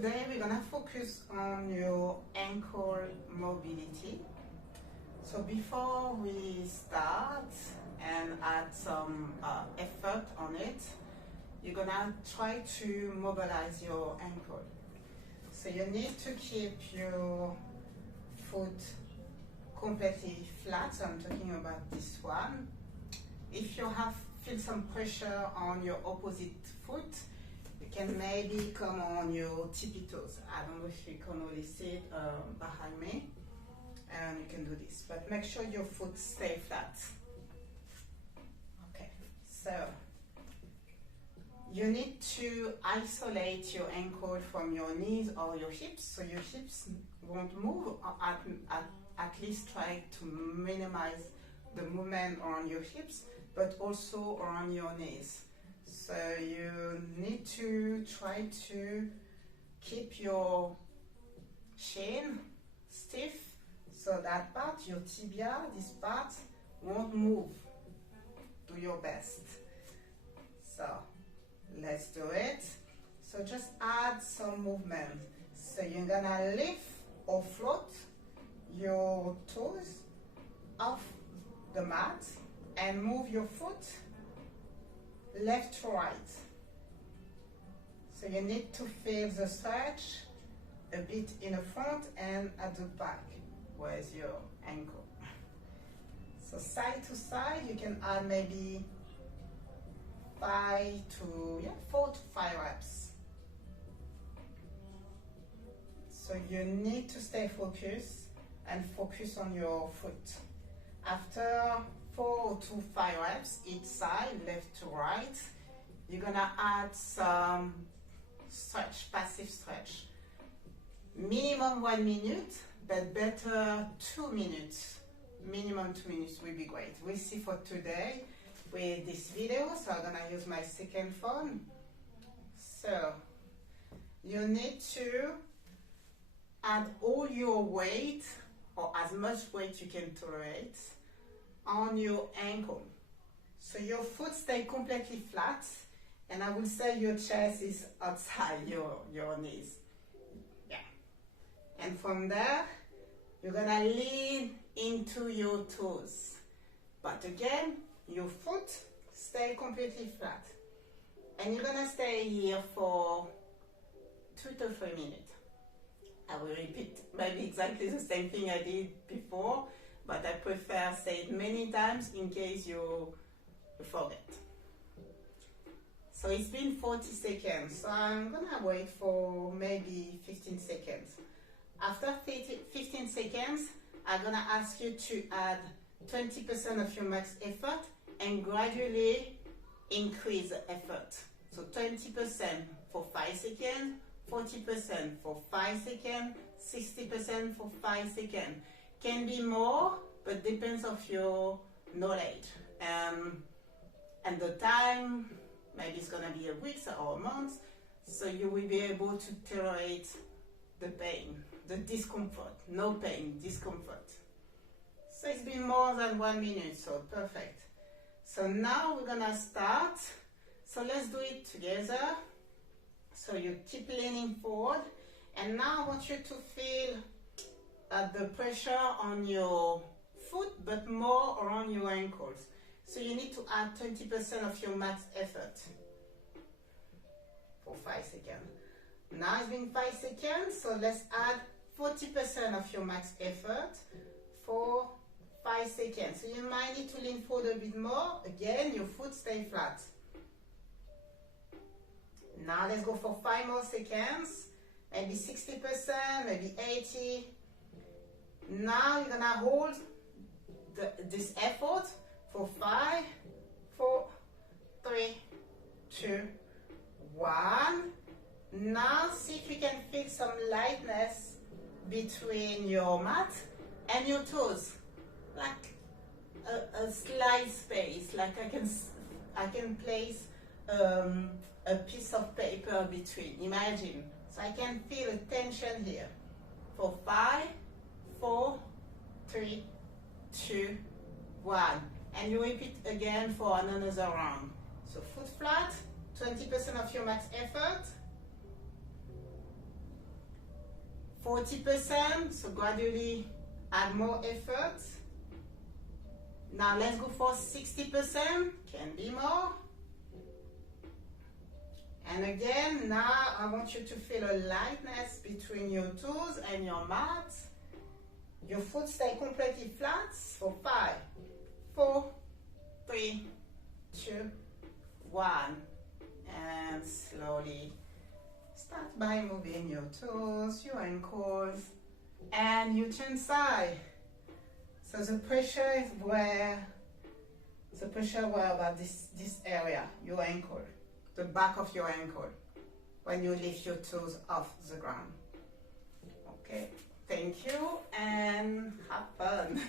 today we're gonna focus on your ankle mobility. So before we start and add some effort on it, you're gonna try to mobilize your ankle. So you need to keep your foot completely flat. So I'm talking about this one. If you feel some pressure on your opposite foot, you can maybe come on your tippy toes. I don't know if you can really see it behind me. And you can do this, but make sure your foot stay flat. Okay, so you need to isolate your ankle from your knees or your hips, so your hips won't move. At least try to minimize the movement around your hips, but also around your knees. So you need to try to keep your shin stiff, so that part, your tibia, this part, won't move. Do your best. So let's do it. So just add some movement. So you're gonna lift or float your toes off the mat and move your foot left to right. So you need to feel the stretch a bit in the front and at the back. Where's your ankle? So side to side, you can add maybe 4 to 5 reps. So you need to stay focused and focus on your foot. After 4 to 5 reps each side, left to right, you're gonna add some stretch, passive stretch. Minimum 1 minute, but better 2 minutes. Minimum 2 minutes will be great. We'll see for today with this video. So I'm gonna use my second phone. So you need to add all your weight, or as much weight you can tolerate, on your ankle. So your foot stay completely flat, and I will say your chest is outside your knees. Yeah. And from there, you're gonna lean into your toes. But again, your foot stay completely flat. And you're gonna stay here for 2 to 3 minutes. I will repeat maybe exactly the same thing I did before, but I prefer say it many times in case you forget. So it's been 40 seconds, so I'm gonna wait for maybe 15 seconds. After 15 seconds, I'm gonna ask you to add 20% of your max effort and gradually increase the effort. So 20% for 5 seconds, 40% for 5 seconds, 60% for 5 seconds. Can be more, but depends of your knowledge. And the time, maybe it's gonna be a week or a month, so you will be able to tolerate the pain, the discomfort. No pain, discomfort. So it's been more than 1 minute, so perfect. So now we're gonna start. So let's do it together. So you keep leaning forward, and now I want you to feel the pressure on your foot, but more around your ankles. So you need to add 20% of your max effort for 5 seconds. Now it's been 5 seconds, so let's add 40% of your max effort for 5 seconds. So you might need to lean forward a bit more. Again, your foot stay flat. Now let's go for 5 more seconds, maybe 60%, maybe 80%. Now you're gonna hold this effort for 5, 4, 3, 2, 1. Now see if you can feel some lightness between your mat and your toes, like a slight space, like I can place a piece of paper between. Imagine. So I can feel a tension here. For 5, 4, 3, 2, 1. And you repeat again for another round. So foot flat, 20% of your max effort. 40%, so gradually add more effort. Now let's go for 60%, can be more. And again, now I want you to feel a lightness between your toes and your mat. Your foot stay completely flat for 5, 4, 3, 2, 1. And slowly start by moving your toes, your ankles, and your chin side. So the pressure were about this area, your ankle, the back of your ankle, when you lift your toes off the ground. Okay, thank you and have fun.